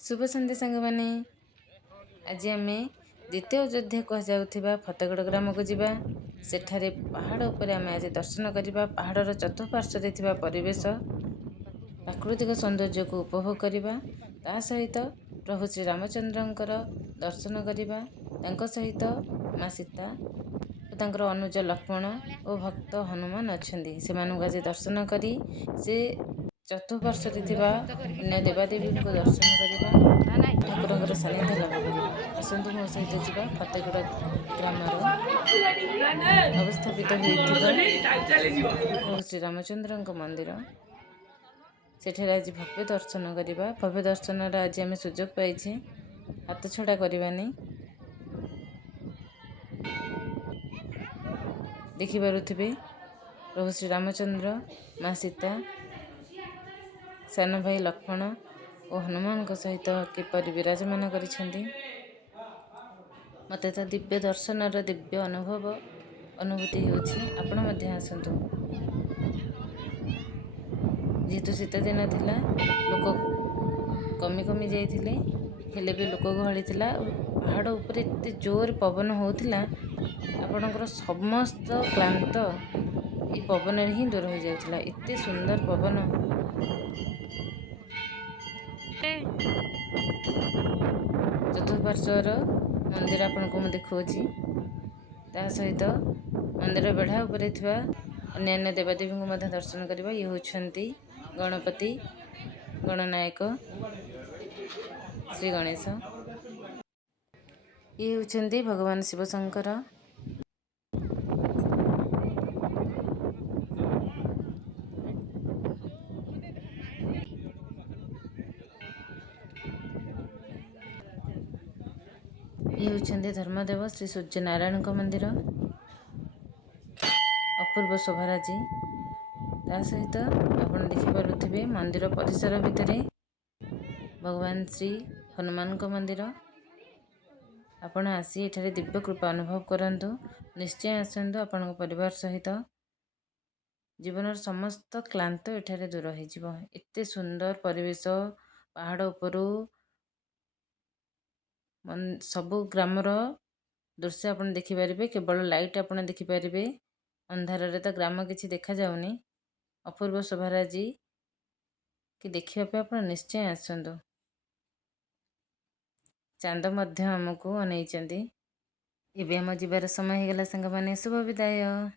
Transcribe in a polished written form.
शुभ संध्या सांग माने। आज आम द्वितीय अयोध्या कहुଥିବା फतेगड़ ग्राम को जीवा। सेठारे पहाड़ उपरे आम आज दर्शन करवा। पहाड़र चतुर्पार्श्व थिबा परिवेश प्राकृतिक सौंदर्य को उपभोग करवा। ता सहित प्रभु श्री रामचंद्रंकर दर्शन करवा। तांको सहित माँ सीता और अनुज लक्ष्मण और भक्त हनुमान अच्छे से आज दर्शन करी से चतुर्पार्श्व थिबा अन्य देवादेवी को दर्शन करवा। ठाकुर सानिध्य लाभ करवा। आसतु मो सहित जीवा फतेगड़ ग्रामर अवस्थापित प्रभु श्री रामचंद्र मंदिर। सेठारे आज भव्य दर्शन करवा। भव्य दर्शन आज आम सुजोग पाइछे, हाथ छड़ा करवानी। देखिपे प्रभु श्री रामचंद्र, माँ सीता, सान भाई लक्ष्मण और हनुमान सहित किपरि विराजमान करिसेंती। मते तो दिव्य दर्शन दिव्य अनुभूति होछि। आपण मध्य आसतु। जेहेतु शीत दिन थिला, लोक कमी कमी जाइथिले, हेले भी लोक गहली थिला। पहाड़ ऊपर एते जोर पवन होउथिला, आपणकर समस्त क्लांत ये पवन ही दूर हो जाउथिला। एते सुंदर पवन। चतुर्पार्श्वर मंदिर आपन को देखुछि। ता सहित मंदिर बेढ़ा उपरे थिबा अन्य देवादेवी को मध्य दर्शन करबा। ये होछंती गणपति, गणनायक, श्री गणेश। ये होछंती भगवान शिव शंकर। ये होछंती धर्मदेव श्री सूर्य नारायण का मंदिर। अपूर्व शोभाराजी। ता सहित आपण देखि पारुथिबे मंदिर परिसर भितरे भगवान श्री हनुमान का मंदिर। आपण आसी एठारे दिव्य कृपा अनुभव करंतु। निश्चय आसंतु आपण परिवार सहित। जीवन समस्त क्लांत एठारे दूर हो जिवो। एते सुंदर परिवेश पहाड़ उपरू सबु ग्रामर दृश्य आपण देखि पारिबे। केवल लाइट आपण देखि पारिबे। अंधार रे तो ग्राम किछि देखा जाउनी। अपूर्व शोभाराजी कि देखिया पे आपण निश्चय आसंतु। चांद मध्य हमको अनैचंदी। एबे हम जीवार समय हो गला संग माने। शुभ विदाय।